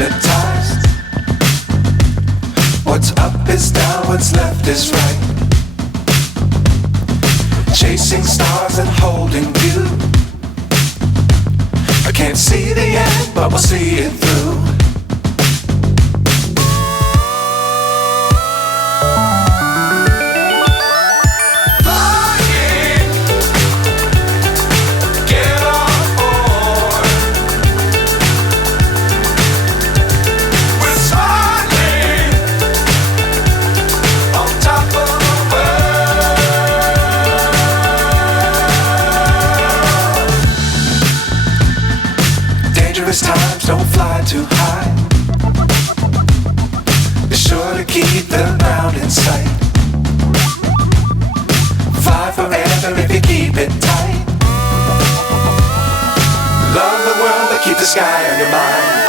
hypnotized. What's up is down, what's left is right. Chasing stars and holding you. I can't see the end, but we'll see it through. Times don't fly too high. Be sure to keep the ground in sight. Fly forever if you keep it tight. Love the world but keep the sky on your mind.